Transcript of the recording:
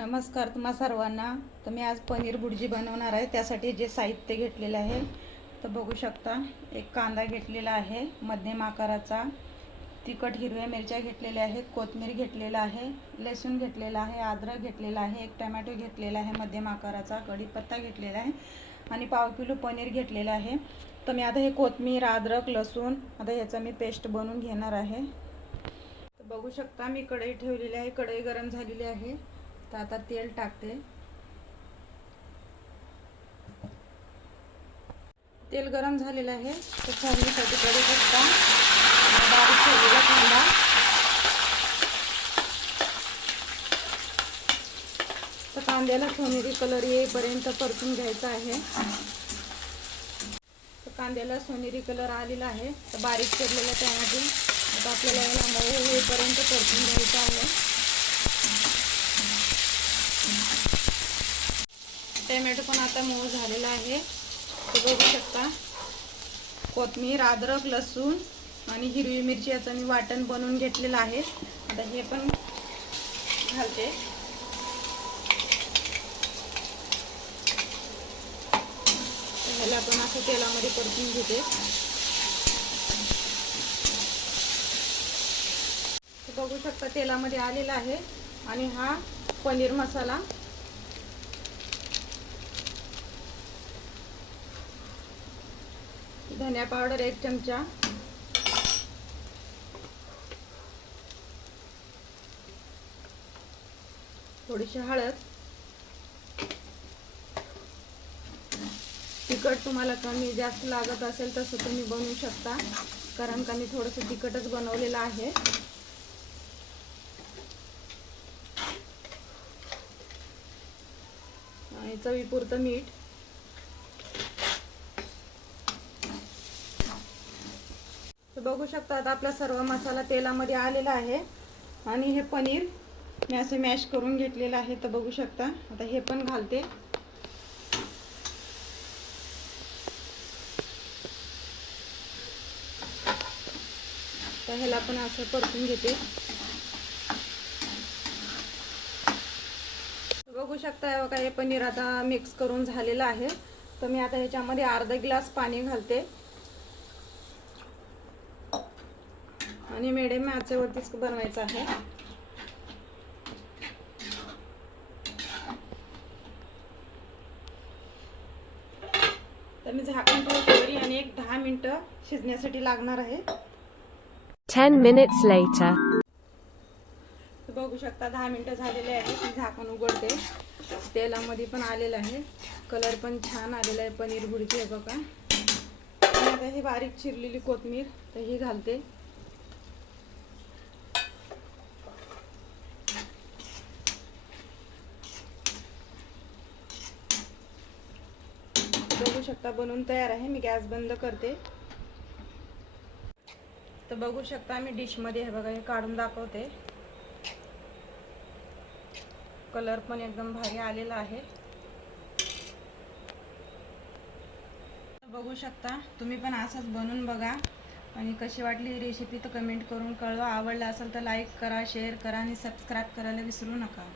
नमस्कार तुम्हा सर्वांना। तर मी आज पनीर भुर्जी बनवणार आहे। त्यासाठी जे साहित्य घेतलेले आहे तर बघू शकता। एक कांदा घेतलेला आहे मध्यम आकाराचा, तिखट हिरव्या मिरच्या घेतलेल्या आहेत, कोथिंबीर घेतलेला आहे, लसूण घेतलेला आहे, अद्रक घेतलेला आहे, एक टोमॅटो घेतलेला आहे मध्यम आकाराचा, कढीपत्ता घेतलेला आहे आणि पाव किलो पनीर घेतलेला आहे। तर मी आता हे कोथिंबीर, अद्रक, लसूण आता ह्याचा मी पेस्ट बनवून घेणार आहे। तर बघू शकता मी कढई ठेवलेली आहे, कढई गरम झालेली आहे। तर आता तेल टाकते। तेल गरम झालेलं आहे तर फोडणीसाठी कढीपत्ता, बारीक चिरलेला कांदा, तर कांद्याला सोनेरी कलर येईपर्यंत परतून घ्यायचा आहे। तर कांद्याला सोनेरी कलर आलेला आहे तर बारीक चिरलेला टोमॅटो आता आपल्याला लांबडा होईपर्यंत परतून घ्यायचा आहे। टोमॅटो पण आता मऊ झालेला आहे। तर बघू शकता कोथिंबीर, अद्रक, लसूण आणि हिरवी मिरची याचं मी वाटण बनवून घेतलेलं आहे। आता हे पण घालते। ह्याला पण असं तेलामध्ये परतून घेते। तर बघू शकता तेलामध्ये आलेला आहे आणि हा पनीर मसाला, धनिया पावडर 1 चमचा, थोडीशी हळद, तिखट तुम्हाला कमी जास्त लागत असेल तसं तुम्ही बनवू शकता, कारण का मी थोडंसं तिखटच बनवलेलं आहे। आणि चवीपुरतं मीठ। तर बघू शकता आता आपला सर्व मसाला तेलामध्ये आलेला आहे आणि हे पनीर मी असे मॅश करून घेतलेलं आहे। तर बघू शकता आता हे पण घालते। तर ह्याला पण असं परतून घेते। बघू शकता बघा हे पनीर आता मिक्स करून झालेलं आहे। तर मी आता ह्याच्यामध्ये अर्धा ग्लास पाणी घालते आणि मिडियम आचेवरतीच बनवायचं आहे। तर मी झाकण ठेवते आणि एक 10 मिनिटं शिजण्यासाठी लागणार आहे। 10 minutes later. तर बघू शकता 10 मिनिटं झालेले आहेत। मी झाकण उघडते। तेलामध्ये पण आलेलं आहे, कलर पण छान आलेला आहे पनीर भुर्जी आहे बघा। आणि आता ही बारीक चिरलेली कोथिंबीर तर ही घालते। बघू शकता बनवून तयार आहे। मी गॅस बंद करते। तर बघू शकता मी डिश मध्ये हे बघा हे काढून दाखवते। कलर पण एकदम भारी आलेला आहे। बघू शकता तुम्ही पण असंच बनवून बघा आणि कशी वाटली रेसिपी तर कमेंट करून कळवा। आवडला असेल तर लाईक करा, शेअर करा आणि सबस्क्राईब करायला विसरू नका।